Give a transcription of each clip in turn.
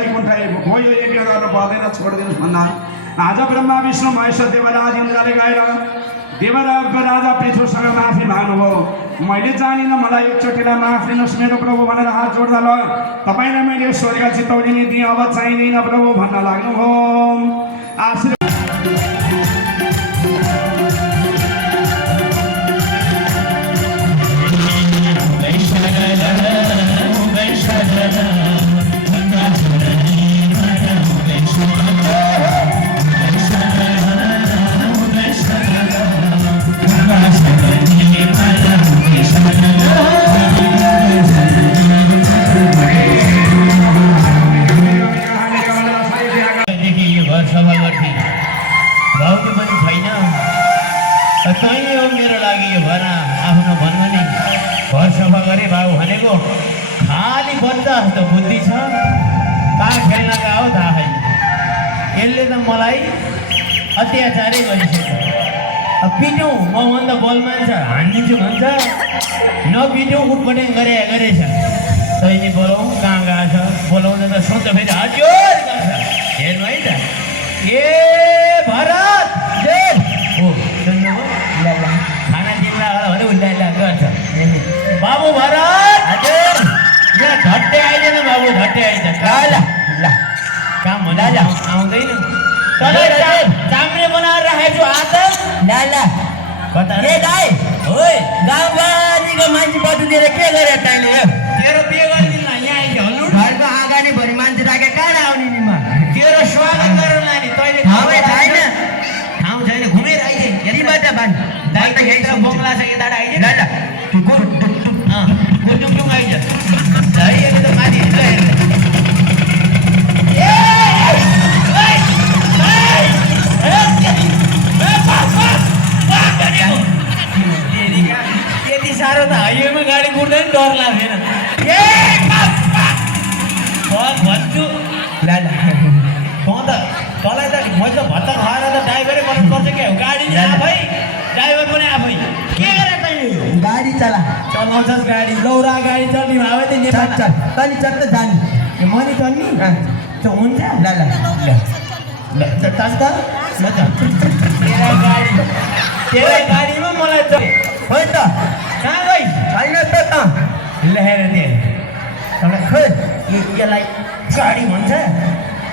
वैकुण्ठ आइपुग्यो यो यज्ञ गर्न पर्दैन छोडिदिनुहोस् भन्दा आज ब्रह्मा विष्णु महेश देवराज इन्द्रले गएर देवराजको राजा पृथ्वीसँग माफी माग्नुभयो मैले जानिनँ मलाई एकचोटिलाई माफ दिनुहोस् मेरो प्रभु भनेर हात जोड्दा ल तपाईँलाई मैले स्वर्ग चितौनी दिएँ अब चाहिँदैन प्रभु भन्न लाग्नुभयो आशीर्वाद बुद्धि छ कहाँ खेल्न गयो थाहा छैन यसले त मलाई अत्याचारै गरिसक्यो पिट्यौँ मभन्दा बल मान्छ हानिदिन्छु भन्छ नपिट्यौँ उटपट्याङ गरेछ तैँले बोलाउँ कहाँ गएको छ बोलाउँदा त सोध्छ फेरि हजुर गर्छ हेर्नु है त ए भरत हो सुन्नु खाना तिमीलाई होला भने उसलाई गर्छ बाबु भरत हजुर झट्टै आइज न बाबु झट्टै आइज ल ल काम हुँदा आउँदैन तँलाई चाम्रे बनाएर राखेको छु आज ल ल कता ए दाइ ओइ गाउँघरको मान्छे बटुलेर के गरे तैँले तेरो बिहे गरिदिनु न यहाँ आइज हल्नु घरको अगाडि भरि मान्छे राखे कहाँ आउने नि म तेरो स्वागत गरेर लाने तैँले ठाउँ छैन घुमेर आइज यतिबाट भन् दाइ त यही बङ्गला छ यताबाट आइज ल ल टुङटुङ आइज अहिले त माथि त्यति साह्रो त हाइवेमा गाडी कुट्दैन डर लाग्दैन भन्छु ल ल तँलाई त मैले त भत्ता खुवाएर त ड्राइभरै गर्नुपर्छ क्या हो गाडी आफै ड्राइभर पनि आफै के गरेर तैँले गाडी चलाउँछस् गाडी लौरा गाडी चल्ने भए त नेपाल चल तैँले चल्छ जाने मनी चल्ने हुन्छ ल ल ल चल त ल तेरा गाडीमा मलाई खोइ त कहाँ गई छैन त लेखेर दिए तँलाई खोइ यसलाई गाडी भन्छ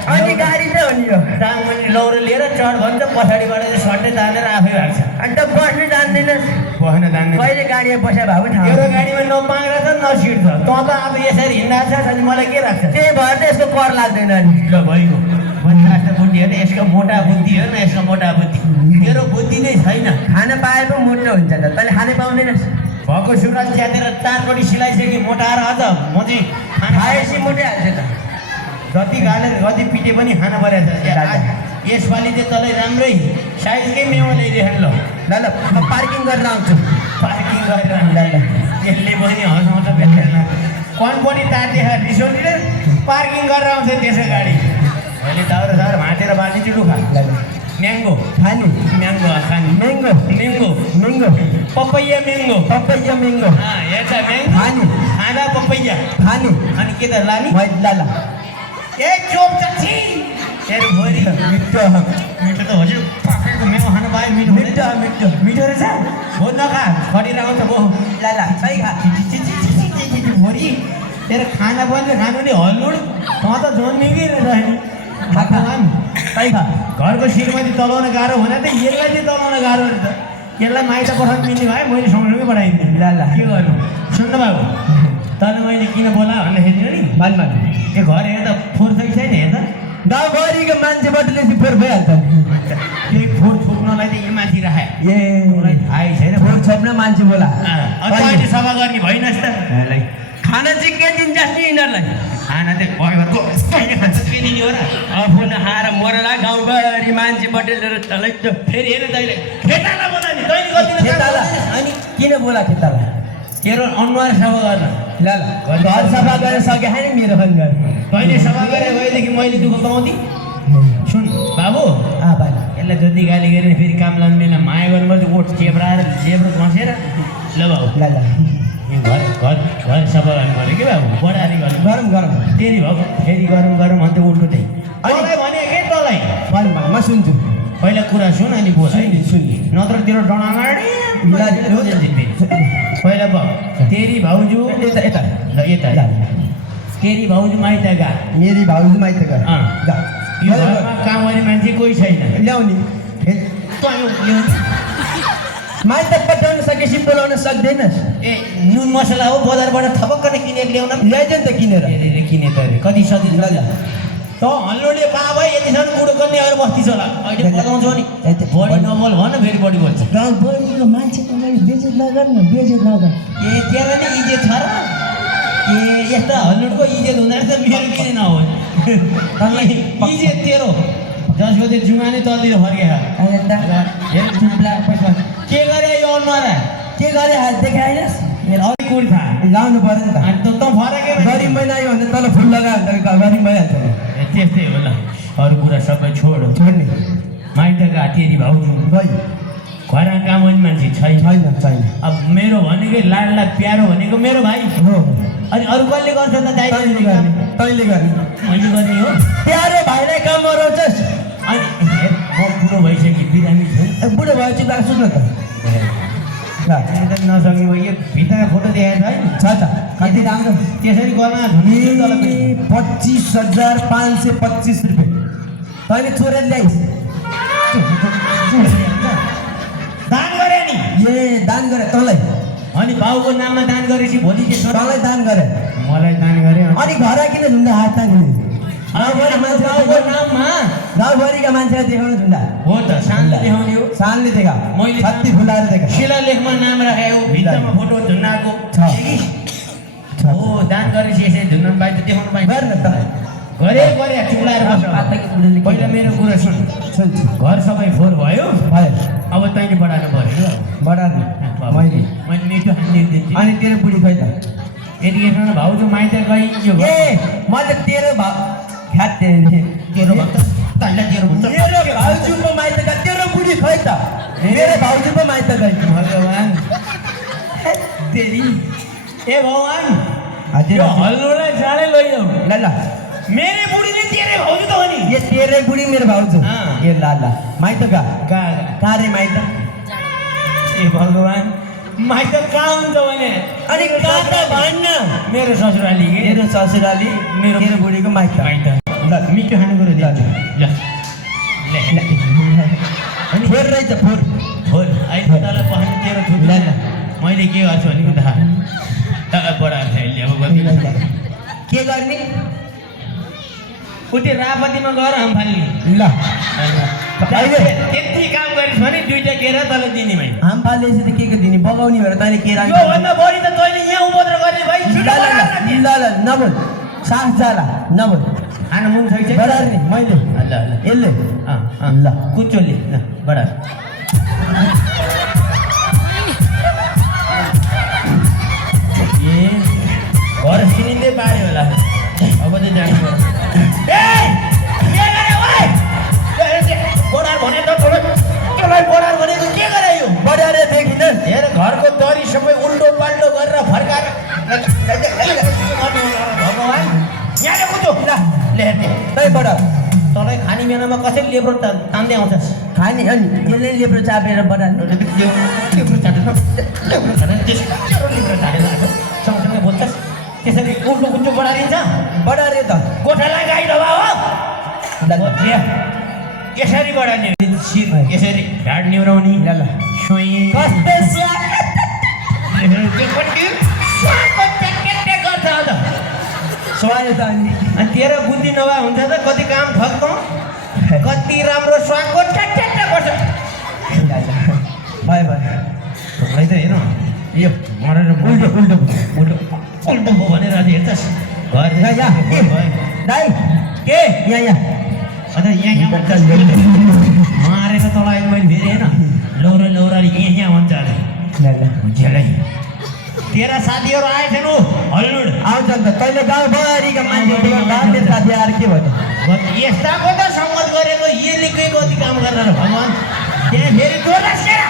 अनि गाडी चाहिँ हो नि यो दाङमनी लौरो लिएर चढ भन्छ पछाडिबाट सट्टै तानेर आफै भाग्छ अन्त बस्नु जान्दैनस् बस्न जान्दैन कहिले गाडीमा बस्या भएको ठाउँ तेरो गाडीमा न पाङ्ग्रा छ न सिट छ तँ त अब यसरी हिँड्दा छ अनि मलाई के लाग्छ त्यही भएर त यसको कर लाग्दैन नि ल भइगयो भन्छ बुद्धि हेर्न यसको मोटा बुद्धि हेर्न यसको मोटा बुद्धि तेरो बुद्धि नै छैन खान पाए पो मोटो हुन्छ त तैँले खानै पाउँदैनस् भएको सुरुवात च्यातेर 4 रोटी सिलाइसके मोटाएर अझ म चाहिँ खाएपछि मोटाइहाल्छ त जति गालेर जति पिटे पनि खान परेको छ यसपालि चाहिँ तँलाई राम्रै साइजकै मेवा ल्याइदिएन ल ल ल पार्किङ गरेर आउँछु पार्किङ गरेर ल ल यसले पनि हँसाउँछ बेच्दैन कनपनी तारिदिए रिसोर्टले पार्किङ गरेर आउँछ त्यसै गाडी अहिले दाउरा भाँचेर बाँधिन्छु लु खा ल ल म्याङ्गो खानु म्याङ्गो खानु mango mango mango papaya mango हेर्छ म्याङ्गो खानु खाँदा पपैया खानु अनि के त लाने ल ल ए चोप चाहिँ हेर्नु भरि मिठो त हजुर पाकेको मेवा खानु पायो मिठो रहेछ हो नखा खटेर आउँछ भो ल ल सही खा भरि तेरो खाना पनि खानु नि हल्लुड म त जन्मेकै रहेन खाएको सही खा घरको श्रीमती चलाउन गाह्रो हुँदा त यसलाई चाहिँ चलाउन गाह्रो रहेछ यसलाई माइत पठाउनु मिल्ने भए मैले सँगसँगै पठाइदिएँ ल ल के गर्नु सुन्नु बाबु तँलाई मैले किन बोला भन्दाखेरि नि भन् त्यो घर हेर्दा फोहोर छ कि छैन हेर्दा गाउँभरिको मान्छे बटुलेपछि फोहोर भइहाल्छ त्यही फोहोर छोप्नलाई त यो माथि राखे ए मलाई थाहै छैन फोहोर छोप्न मान्छे बोला अहिले सफा गर्ने भइनस् त खाना चाहिँ के दिन्छ नि यिनीहरूलाई खाना चाहिँ खान्छ के दिने हो र आफू नखाएर मरला गाउँभरि मान्छे बटुलेर चलाइ फेरि हेर तैँले खेताला बोला नि तैँले कति खेताला अनि किन बोला खेताला तेरो अनुहार सफा गर्न ल ल घर सफा गरेर सके नि मेरो पनि घर तैँले सफा गरेर गएदेखि मैले दुःख पाउँथेँ सुन बाबु बाबु यसलाई जति गाली गरेर फेरि काम लाग्दैन माया गर्नुपर्छ ओठ चेप्राएर चेप्रो घसेर ल बाबु ल ल घर घर सफा गर्नु पऱ्यो कि बाबु बढारी गर्नु गरम गरम फेरि भयो फेरि गरौँ गरौँ अन्त उल्टो चाहिँ मलाई भने के तँलाई भन् भन् म सुन्छु पहिला कुरा सुन अनि बोल है सुन्ने नत्र तेरो डणागाडी पहिला भयो तेरी भाउजू यता यता ल यता तेरी भाउजू माइत गा मेरी भाउजू माइत गएर अँ। यो घरमा काम गर्ने मान्छे कोही छैन ल्याउने तँ यो ल्याउने माइत पठाउन सकेपछि बोलाउन सक्दैनस् ए नुन मसला हो बजारबाट थपक्क किनेर ल्याउन ल्याइज नि त किनेर किने त अरे कति सजिलो ल त हल्लोले बाबा यतिसम्म बुढो गर्ने अरू बस्ती छ होला अहिले बताउँछौ नि बढी नबोल भन फेरि बढी बोल्छ गाउँ बढीको मान्छेको लागि बेजेत नगर न बेजेत नगर ए तेरो नि इज्जत छ र ए यस्ता हल्लोडको इज्जत हुँदा रहेछ मेरो किन नहो इज्जत तेरो जसको त्यो जुवा नै तलतिर फर्केर के गरे यो अनुहारा के गरे हात देखाएनस् अलिक कुरी थाहा लाउनु पर्यो नि त अनि त फरकै गरिब महिना आयो भने तल फुल लगायो भने त गरिब भइहाल्छ नि त्यस्तै हो ल अरू कुरा सबै छोड्ने माइतका तेरी भाउजू गई घर काम गर्ने मान्छे छैन छैन अब मेरो भनेकै लाडला प्यारो भनेको मेरो भाइ हो अनि अरू कसले गर्छ त दाइ तैँले गर्ने तैँले गर्ने मैले गर्ने हो प्यारो भाइलाई काम गराउँछस् अनि हेर म बुढो भइसकेँ बिरामी छु बुढो भएपछि त सुन त नसक्ने भयो यो भित्रको फोटो देखाएको छ है छ कति राम्रो त्यसरी गर्न 25,525 रुपियाँ तैँले चोरेर ल्याइस् दान गरे नि ए दान गरे तँलाई अनि बाउको नाममा दान गरेपछि भोलि के तँलाई दान गरे मलाई दान गरे अनि घर किन झुन्डा हात तान्ने बाउको नाममा गाउँभरिका मान्छेलाई देखाउन झुन्डा हो त सानले देखाउने हो सानले देखा मैले छत्ती फुलाएर देखा शिलालेखमा नाम राखेको भित्तामा फोटो झुन्डाको हो दान गरेपछि यसरी झुन्डामा बाहिर देखाउनु पाइन्छ गर न त गरे चुलाएर बस्छ पहिला मेरो कुरा सुन घर सबै फोहोर भयो अब तैँले बढाएर पऱ्यो बढार्ने मैले मिठो हानिदिन्छु अनि तेरो बुढी खै त यतिखेर भाउजू माइत गई यो ए म त तेरो ख्यात तेरो भक्त तैँलाई तेरो भक्त मेरो भाउजूको माइत गए तेरो बुढी खै त मेरो भाउजूको माइत गए भगवान् तेरी ए भगवान् यो हल्लोलाई चाँडै लैजाऊ ल ल मेरे बुढीले तेरे भाउजू त हो नि ये तेरे बुढी मेरो भाउजू ए ल ल माइत गा कहाँ रे माइत ए भगवान् माइत कहाँ हुन्छ भने अनि कहाँ त भन्न मेरो ससुराली के मेरो ससुराली मेरो बुढीको माइत माइत ल मिठो खानु कुरो दिन्छु ल अनि फोर रहेछ फोर फोर अहिले तँलाई पखाली तेरो थुप्रो ल ल मैले के गर्छु भने त बढाएर अहिले अब के गर्ने उति रापतीमा गएर हम फाल्ने ल त्यति काम गरिस् भने दुईटा केरा तँलाई दिने भाइ हाम फालेपछि त के दिने बगाउने भएर तैँले केरा योभन्दा बढी त तैँले यहाँ उपद्रो गर्ने भाइ ल ल नबोल सास जाला नबोल खानु मुन छैन बढार्ने मैले ल ल यसले ल कुचोले ल बढार ए घर सिनिँदै पाऱ्यो होला अब चाहिँ जानु बढार भने त त्यसलाई बढार भनेको के गरे यो बढारे देखिन हेर घरको दरी सबै उल्टो पाल्टो गरेर फर्काएर भगवान् यहाँ कुचो ल हेर्ने तै बढा तँलाई खाने बेलामा कसरी लेब्रो तान्दै आउँछस् खाने अनि यसले लेब्रो चापेर बढार्ने लेब्रो चाटेर सँगसँगै बोल्छस् त्यसरी उल्टो कुचो बढारिन्छ बढारे त गोठालाई गाई दबा हो यसरी बढार्ने शिर यसरी ढाड निहुराउने ल सोही कस्तो स्वाद त अनि तेरो बुद्धि नभए हुन्छ त कति काम थक्छौ कति राम्रो स्वादको ट्याट्याट्या गर्छ भयो भयो है त हेर यो मरेर उल्टो उल्टो उल्टो उल्टो हो भनेर हेर्छस् घर दाइ के यहाँ अन्त यहाँ मारेर तँलाई मैले फेरि हेर लौराले यहाँ भन्छ अरे तेरा साथीहरू आएछन् ऊ हल्लुड आउँछ नि त तैँले गाउँभरिका मान्छे साथी आएर के भन्यो यस्ताको त सङ्गत गरेको यसले के कति काम गरेर भगवान् त्यहाँ फेरि दोलासेर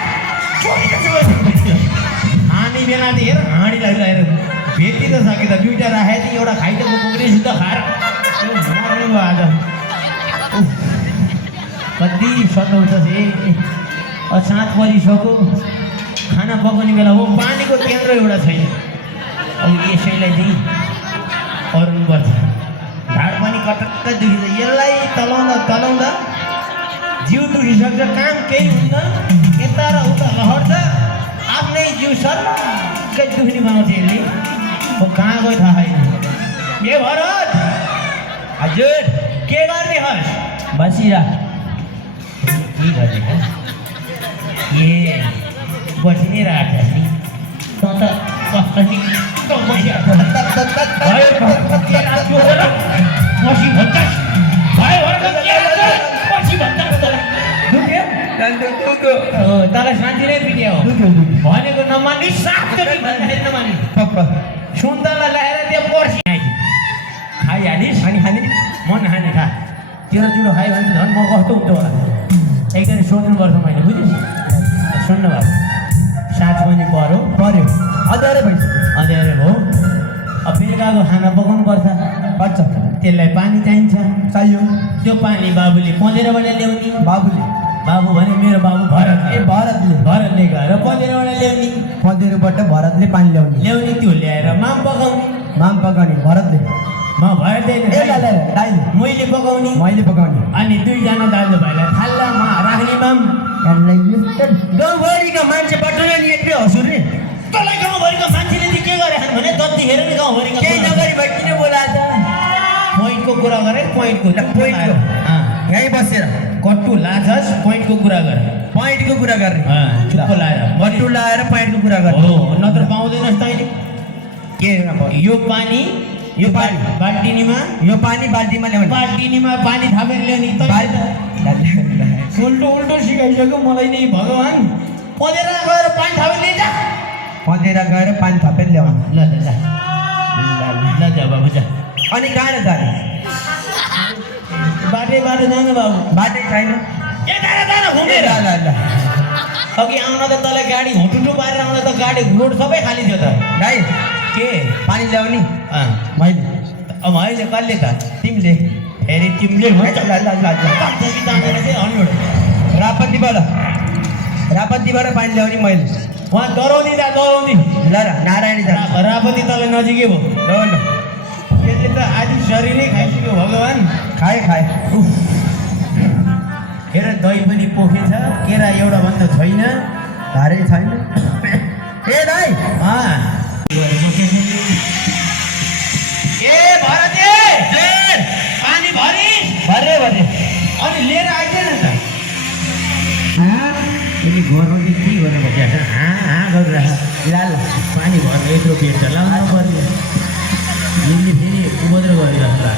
हामी बेला त हेर हाँडी लगाएर भेटी त सके त दुईवटा राखेको थिएँ एउटा खाइदिएको पुग्ने सुध खाएर त्यो मर्नु भयो आज उफ, कति सताउँछ ए 7 बजिसक्यो खाना पकाउने बेला हो पानीको केन्द्र एउटा छैन अब यसैलाई चाहिँ पर्नुपर्छ ढाड पनि कटक्क दुखिन्छ यसलाई तलाउँदा जिउ दुखिसक्छ काम केही हुन्न यता र उता लहर्छ आफ्नै जिउ सर्कै दुख्ने बनाउँछ यसले हो कहाँ गयो थाहा छैन ए भरत हजुर के गर्ने हस् बसिरा के गर्ने ए बसी नै राखेको छ नि त त कसरी त बसिरहेको बसी भन्छ भयो पछि भन्छ तँलाई शान्ति नै पिट्यो भनेको नमान्ने सातचोटि भन्दाखेरि नमान्ने सुन्तला ल्याएर त्यो पर्सि खाइहालिस् खाने मन खाने खा तेरो जुडो खायो भने झन् म कस्तो हुन्छ होला एकजना सोध्नुपर्छ मैले बुझिस् सुन्नु भएको 7 बजी पर्यो अँध्यारै भइसक्यो अँध्यारो हो अब बेलुकाको खाना पकाउनु पर्छ त्यसलाई पानी चाहियो त्यो पानी बाबुले पँधेरबाट ल्याउने बाबु भने मेरो बाबु भरतले गएर पँधेरबाट ल्याउने भरतले पानी ल्याउने त्यो ल्याएर माम पकाउने भरतले म भर्दैन मैले पकाउने अनि 2 जना दाजुभाइलाई थाल्लामा राख्ने माम गाउँभरिका मान्छे बटुल्यो नि यत्रो हँसुरे तँलाई गाउँभरिको मान्छेले चाहिँ के गरे भने जतिखेर नि गाउँभरिको केही नगरी भाइ किन बोलाएछ पोइन्टको कुरा गरे पोइन्टको यहीँ बसेर कट्टु लाछस् पोइन्टको कुरा गर पोइन्टको कुरा गर्ने चुप्पो लाएर बटु लाएर पोइन्टको कुरा गर्ने हो नत्र पाउँदैनस् तैँले के यो पानी बाल्टीमा ल्याउने बाल्टिनीमा पानी थापेर ल्याउने उल्टो सिकाइसक्यो मलाई नै भगवान् पँधेर गएर पानी थापेर ल्याइन्छ पँधेर गएर पानी थापेर ल्याउने ल जा बाबु जा अनि कहाँ जाने बाटो जानु बाबु बाटै छैन यता घुमेर अघि आउन त तँलाई गाडी हुटुटु पारेर आउँदा त गाडी रोड सबै खाली थियो त गाई के पानी ल्याउने मैले अब मैले कसले त तिमीले फेरि तिमीले रापत्तीबाट पानी ल्याउने मैले उहाँ डराउने ल नारायणी रापत्ती तँलाई नजिकै भयो ल त्यसले त आज शरीरै खाइसक्यो भगवान् खाए हेर दही पनि पोखेछ केरा एउटा भन्दा छैन धारै छैन ए दाइ ए भरते पानी भरे अनि लिएर आइदैन त घरमा के गरेर बसेको छ गरिरह ल पानी भर्ने यत्रो पेट त लाउनु पर्ने यसले फेरि उपद्रो गरिरहेको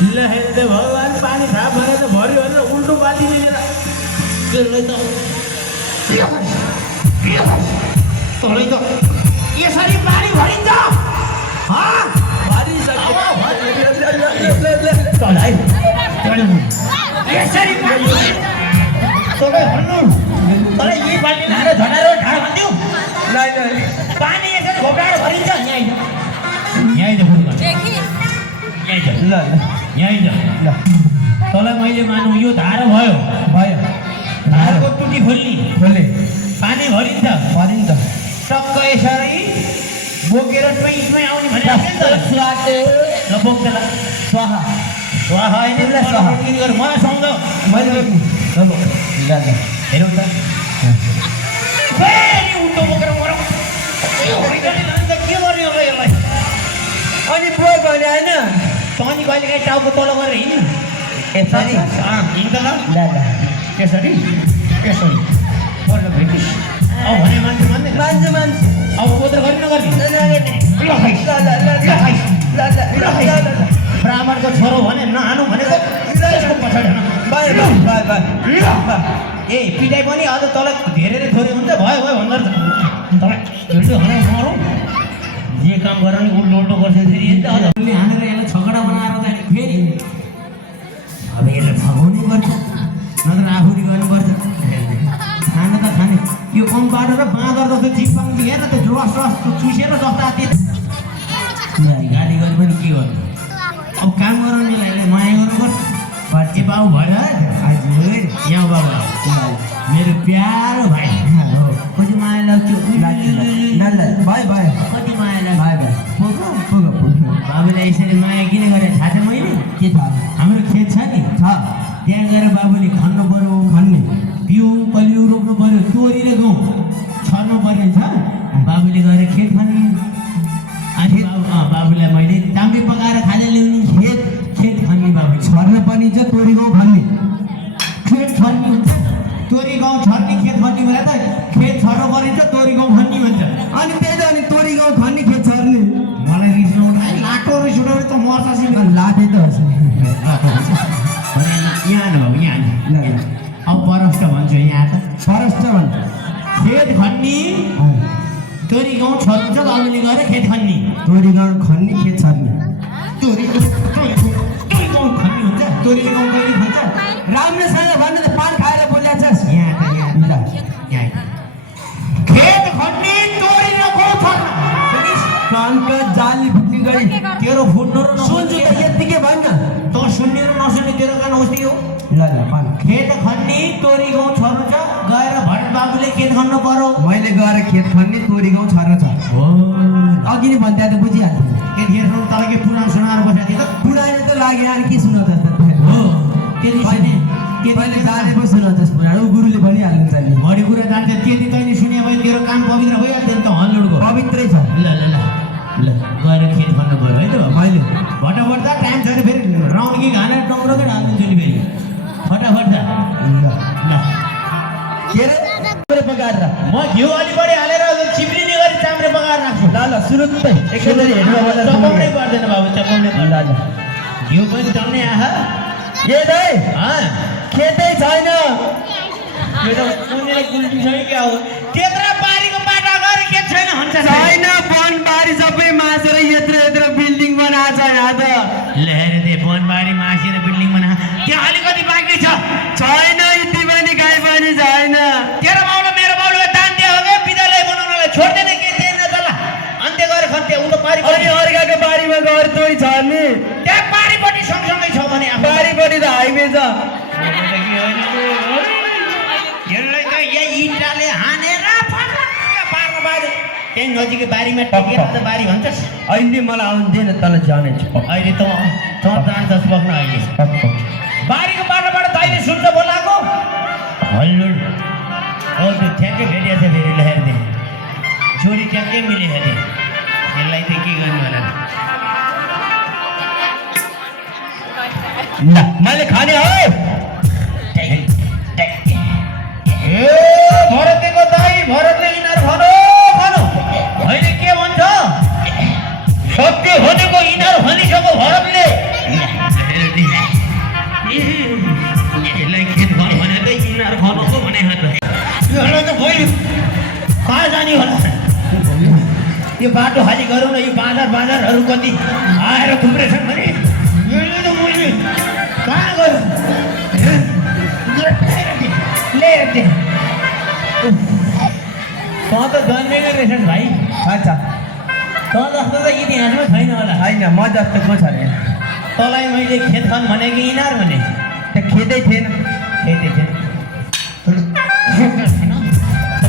ल हेर्नु त भगवान् पानी थाहा भएर त भर्यो भनेर उल्टो बाल्टी लिएर त्यसलाई त तँलाई त यसरी पानी भरिन्छ यसरी तपाईँ भन्नु तँलाई यही बाल्टी ल्याएर झटाएर ढाड भन्थ्यो पानी यसरी घोप्टाएर भरिन्छ यहीँ त फुल यहीँ त तँलाई मैले मानौँ यो धारो भयो धारको टुटी खोल्ने पानी भरिन्छ टक्क यसरी बोकेर ट्वेइसमै आउने भने बोक्छ स्वाहा होइन मलाई सम्झाउ हेरौँ त फेरि उल्टो बोकेर मरौँ के गर्ने होला यसलाई अनि बुवा भने होइन तनी कहिलेकाहीँ टाउको तल गरेर हिँड्नु यसरी हिँड्छ ल त्यसरी पर्छ भेटिस् अब भने मान्छे अब उपद्रो गर्नु नगर्ने ब्राह्मणको छोरो भने नहानु भनेको त्यसको पछाडि ए पिटाइ पनि अझ तँलाई धेरै थोरै हुन्छ भयो भन्दो रहेछ तँलाई मरौँ जे काम गर नि उल्टो गर्छ फेरि अझ हानेर यसलाई छगडा बनाएर जाने फेरि अब यसलाई फगाउनै पर्छ नत्र आफूले गर्नुपर्छ खाना त खाने यो कम बाटो र बाँदर जस्तो चिप्पाङ हेर त रस चुसेर जस्ता के गर्नु अब काम गराउनेलाई माया गर्नुपर्छ के बाबु भरत हजुर यहाँ बाबु मेरो प्यारो भाइ कति माया लाग्छ भाइ भाइ कति माया लाग्छ भाइ भाइ बाबुलाई यसरी माया किन गरेँ थाहा छ मैले के थाहा हाम्रो खेत छ नि त्यहाँ गएर बाबुले खन्नु पर्यो भन्ने बिउ कलिउ रोप्नु पर्यो तोरीले गहुँ छर्नु पर्ने छ बाबुले गएर खेत खन्ने अनि बाबुलाई मैले चाम्रे पकाएर खाजा ल्याउने खेत खन्ने बाबु छर्न पनि छ तोरी गाउँ भन्ने खेत छर्ने हुन्छ तोरी गाउँ छर्ने खेत खन्ने भने त खेत छर्नु पर्ने छ तोरी गाउँ खन्ने भन्छ अनि त्यही त अनि तोरी गाउँ खन्ने खेत छर्ने मलाई रिस उठाए लाटो रिस उठाएर त मर्छ लाटे त होस् यहाँ बाबु यहाँ अब परस्ट भन्छु यहाँ त परस्ट भन्छ खेत खन्ने तोरी गाउँ छर्नु छ बाबुले गएर खेत खन्ने तोरी गाउँ खन्ने खेत छर्ने तोरी गाउँ खन्ने हुन्छ तोरी गाउँ कहिले खन्छ राम्रोसँग भन्नु त पान खाएर बोल्या छस् यहाँ त ल यहाँ खेत खन्ने तोरी र गाउँ छर्न कानको जाली फुट्ने गरी तेरो फुट्नु र सुन्छु त यतिकै भन्न त सुन्ने र नसुन्ने तेरो कान होस् हो ल पान खेत खन्ने तोरी गाउँ छर्नु छ गएर भट बाबुले खेत खन्नु पर्यो मैले गएर खेत खन्ने तोरी गाउँ छर्न छ हो अघि नै भन्दा त बुझिहाल्थ्यो के खेत खन्नु तल के पुराण सुनाएर बसेको थियो त पुरानो त लाग्यो अनि के सुनाउँछ त हो त्यति सुने मैले जाने पो सुनाउँछस् पुरानो गुरुले भनिहाल्नुहुन्छ नि बढी कुरा जान्छ त्यति तैँले सुने भए तेरो कान पवित्र भइहाल्थ्यो नि त हल्लुडको पवित्रै छ ल ल ल ल गएर खेत खन्नु पर्यो है त मैले फटाफट त टाइम छ नि फेरि राउन्ड कि घाना डङ्ग्रोकै ढालिदिन्छु नि फेरि फटाफट त ल के रे पकाएर म घिउ अलि बढी हालेर चिप्लिने गरी चाम्रे पकाएर राख्छु ल सुरुत्तै एकैचोटि हेर्नु चपाउनै पर्दैन बाबु चपाउनै पर्दैन ल घिउ पनि टन्नै आहा के दाइ खेतै छैन मेरो कुनेले गुल्टी छ कि क्या हो त्यत्रा बारीको बाटा गरे के छैन भन्छ छैन वनबारी सबै मासेर यत्रो बिल्डिङ बनाएको छ यहाँ त ल्याएर दे वनबारी मासेर बिल्डिङ बना त्यहाँ अलिकति बाँकी छ छैन यति पनि गाई पनि छैन तेरो बाउले मेरो बाउले दान दियो हो विद्यालय बनाउनलाई छोड्दैन के दिएन त ल अन्त्य गरे खन्ते उतो पारी अनि अर्काको बारीमा गएर तोरी छर्ने त्यहाँ पारीपट्टि सँगसँगै छ भने बारीपट्टि त हाइवे छ यसलाई त यहाँ इँटाले हानेर पार्न बारी त्यही नजिकै बारीमा टेकेर त बारी भन्छस् अहिले मलाई आउँदैन तल जाने छु अहिले त जान्छस् बस्न अहिले बारीको बाटोबाट तैँले सुन्छ बोलाएको हल्लुड हो त्यो ठ्याक्कै भेटिया छ फेरि लेखेर दे छोरी ट्याक्कै मिलेको थिएँ यसलाई चाहिँ के गर्नु होला ल मैले खाने हो भरतको दाई भरतले यिनीहरू भनौँ अहिले के भन्छ सत्य भनेको यिनीहरू भनिसक्यो भरतले यसलाई खेत घर भनेर यिनीहरू खनाउँछ भने यसलाई त भइयो कहाँ जाने होला यो बाटो खाली गरौँ न यो बाजारहरू कति आएर थुप्रै छन् भने मैले कहाँ गरौँ त त जन्मेकै रहेछन् भाइ अच्छा त जस्तो त इतिहासमा छैन होला छैन म जस्तो को छ अरे तँलाई मैले खेत खन भने कि यिनीहरू भने त्यो खेतै थिएन खेतै थिएन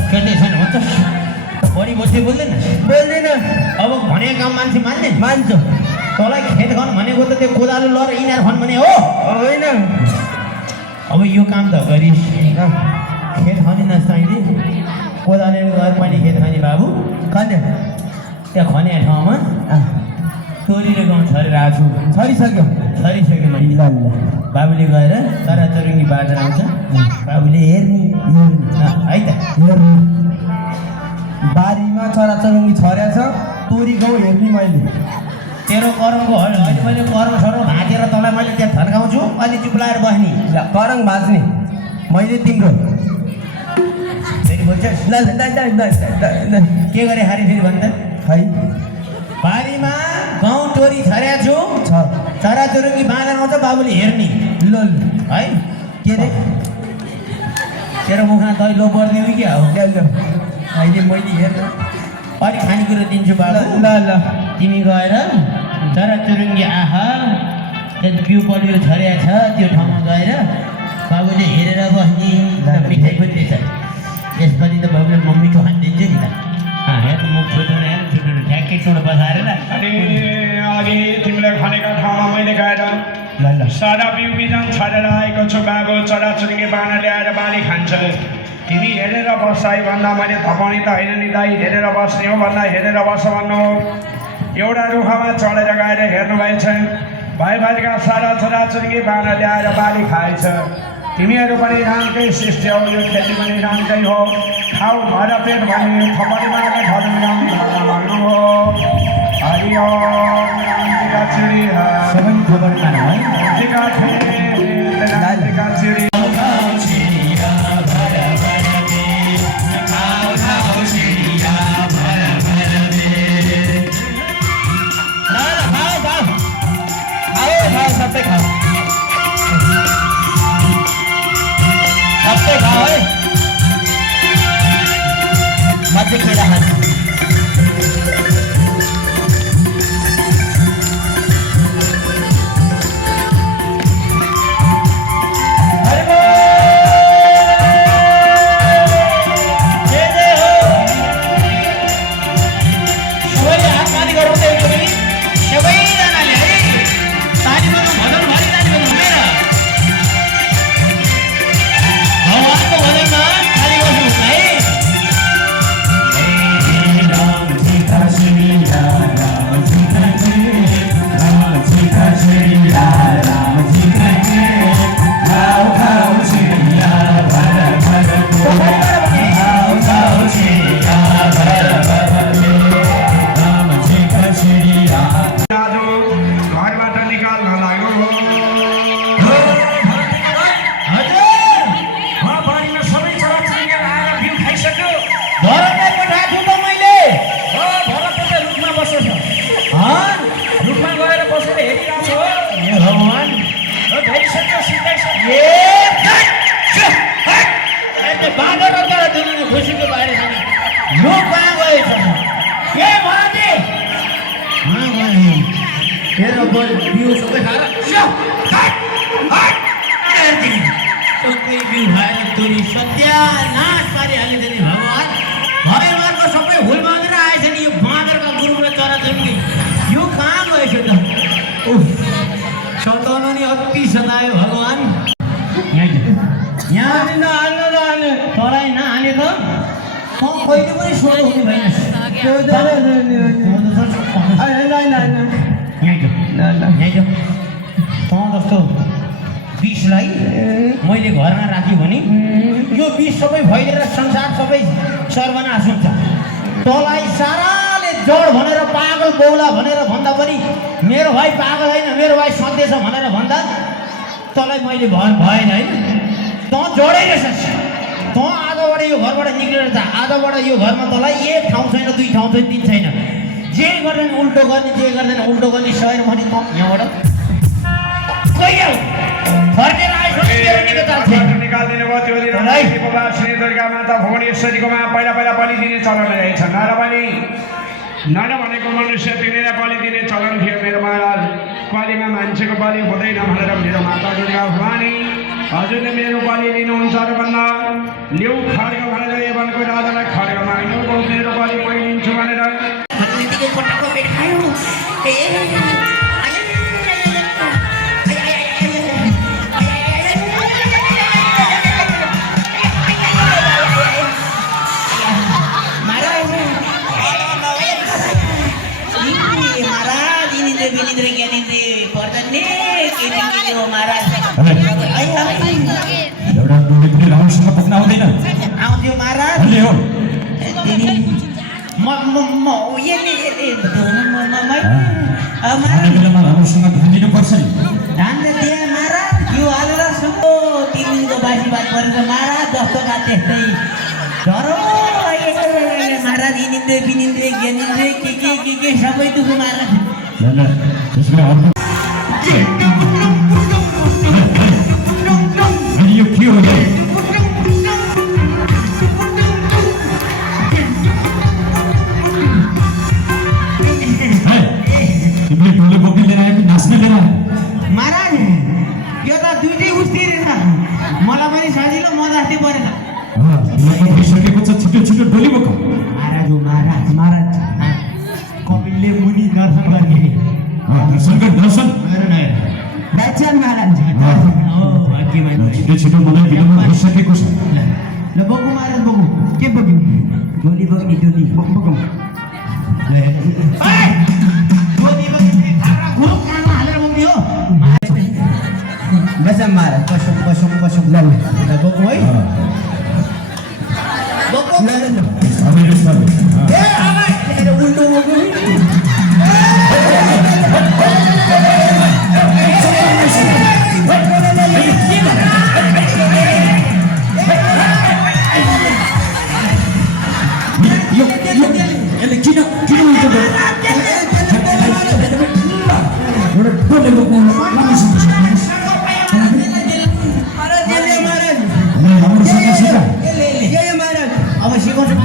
खेतै छैन भन्छ बढी बोल्थे बोल्दैन अब भनेको काम मान्छे मान्ने मान्छु तँलाई खेत खन भनेको त त्यो कोदालो लर यिनीहरू खन भने हो होइन अब यो काम त गरिस् खेत खनिनस् तैँले कोदाले गएर पनि खेत खने बाबु खन्यो त्यहाँ खने ठाउँमा तोरीले गाउँ छरेर आएको छु छरिसक्यो छरिसक्यो मैले ल बाबुले गएर चराचुरुङ्गी बाँडेर आउँछ बाबुले हेर्ने है त हेर्नु बारीमा चराचुरुङ्गी छरेछ तोरी गाउँ हेर्ने मैले तेरो करमको अहिले मैले करम सरम भाँचेर तँलाई मैले त्यहाँ थन्काउँछु अलि चुप लाएर बस्ने ल करङ भाँच्ने मैले तिम्रो फेरि बोल्छस् ल के गरे हारी फेरि भन्दा खै बारीमा गाउँ तोरी छर्या छु छ चराचुरुङ्गी बाँधेर आउँछ बाबुले हेर्ने ल है के रे तेरो मुखमा दही लो पर्ने कि हो ल अहिले मैले हेर्न अलिक खानेकुरो दिन्छु बाबु ल ल तिमी गएर चराचुरुङ्गी आह त्यहाँ बिउ पलियो छरिया छ त्यो ठाउँमा गएर बाबुले हेरेर बस्ने मिठाई पनि दिएछ यसपालि त बाबुले मम्मीको खानिदिन्छ नि त हेर्नु मुख छोटो छोटो ठ्याक्कै टोडो बसाएर अनि अघि तिमीले खनेका ठाउँमा मैले गएर सारा बिउ बिजन छरेर आएको छु बाबु चराचुरुङ्गी बाँड्न ल्याएर बाली खान्छ तिमी हेरेर बस्छ है भन्दा मैले थपाउने त होइन नि दाइ हेरेर बस्ने हो भन्दा हेरेर बस्छ भन्नु एउटा रुखमा चढेर गएर हेर्नुभएछ भाइका सारा छोराछोरी बाँड्न ल्याएर बाली खाएछ तिमीहरू पनि रामकै सृष्टि हो यो खेती पनि रामकै हो खाऊ भएर पेट भन्ने थपडीमा भन्नु हो हरि चिडी सबै खबर खाना है चिडी सबै खाओ सबै खाओ है मध्य खेला हाथ सत्यानाश पारिहाल्यो नि भगवान हरेवारको सबै हुल बाँधेर आएछ नि यो बाँदरका गुरुङ र चराचुरुङ्गी यो कहाँ गएछ त सताउन नि अति सतायो भगवान यहाँ नहाल्नु नहाल्नु तराई नहाले त कहिले पनि सोधो हुने भएन जस्तो विषलाई मैले घरमा राख्यो भने यो विष सबै भइदिएर संसार सबै सर्वनाश हुन्छ तँलाई साराले जड भनेर पागल बौला भनेर भन्दा पनि मेरो भाइ पागल होइन मेरो भाइ सत्य छ भनेर भन्दा तँलाई मैले भएन है तँ जडै रहेछस् तँ आजबाट यो घरबाट निक्लेर जा आजबाट यो घरमा तँलाई एक ठाउँ छैन दुई ठाउँ छैन तिन छैन जे गर्दैन उल्टो गर्ने जे गर्दैन उल्टो गर्ने सहर भने त यहाँबाट फर्केर निकालिदिनु भयो त्यो दिन श्री दुर्गा माता भुवनेश्वरीकोमा पहिला बलि दिने चलन रहेछ नर भनेको मनुष्य तिनीलाई बलि दिने चलन थियो मेरो महाराज कलिमा मान्छेको बलि हुँदैन भनेर मेरो माता दुर्गा भवानी हजुरले मेरो बलि लिनुहुन्छ भन्दा ल्याउ खड्ग भनेर एवनको राजालाई खड्ग माग्नु मेरो बलि म लिन्छु भनेर आउँथ्यो महाराज धान त दिए महाराज यो हालेर सुन्नु 3 दिनको बासी बात गरेर महाराज जस्तो का त्यस्तै डरो महाराज यिनिन्द्रे बिनिन्द्रे ज्ञानिन्द्रे के सबै दुःख महाराज यो के हो तिमीले मलाई पनि सजिलो म जस्तै परेन भइसकेको छ छिटो छिटो डोली बोक महाराज हो महाराज महाराज कपिलले मुनि दर्शन गर्ने दर्शन बाच्यान महाराज हो भाग्यमान छिटो छिटो मलाई विलम्ब भइसकेको छ ल बोकु महाराज बोकु के बोक्यौ डोली बोक्ने डोली बोकौँ डोली बोक्ने खारा घुरुप कानमा हालेर बोक्ने हो बसम महाराज कसम ल बोकौँ है बोकौँ ए आमा उल्टो बोकौँ अब सिकाउँछु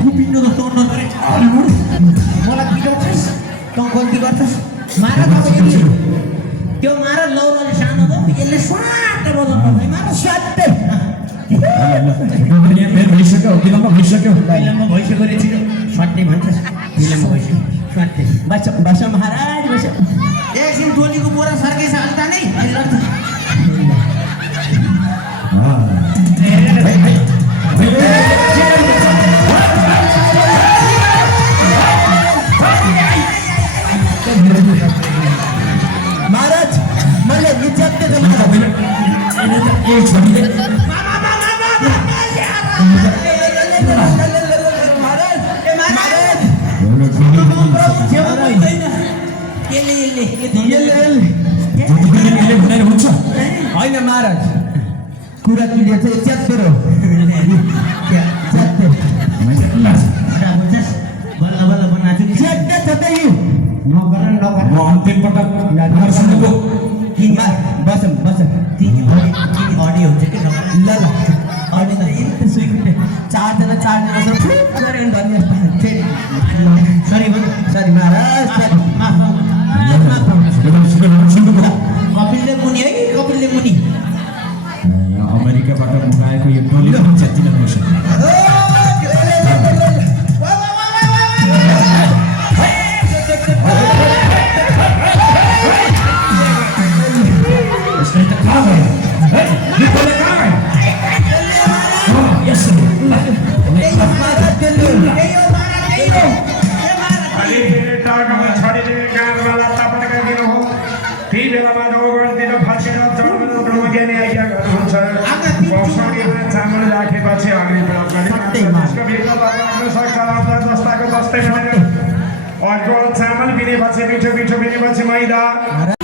कुपिन्नु जस्तो मलाई पिटाउँछस् तँ गल्ती गर्छस् मारा त्यो मारा लौराले सानो भयो यसले स्वाटै बजाउनु मारा स्वाटै विलम्ब भइसक्यो विलम्ब भइसक्यो रे छिटो स्वाटै भन्छस् विलम्ब भइसक्यो स्वाटै बस महाराज बस एकछिन टोलीको बोरा सर्केछ हल्का नै महाराज मैले विचारते छ होइन महाराज कुरा क्लियर छ च्यात्तर हो बल्ल बल्ल बनाएको च्यात्ते छ त यो नगर म अन्तिम पटक दर्शनको बसम तिमी अडी हुन्छ कि ल अडी त यति सुइकिटे चारजना सरी महाराज कपिलले मुनि है कपिलले मुनि अमेरिकाबाट मगाएको यो टोली च्यातिन नसक्छ चामल राखेपछि अर्को चामल पिनेपछि मिठो मिठो पिनेपछि मैदा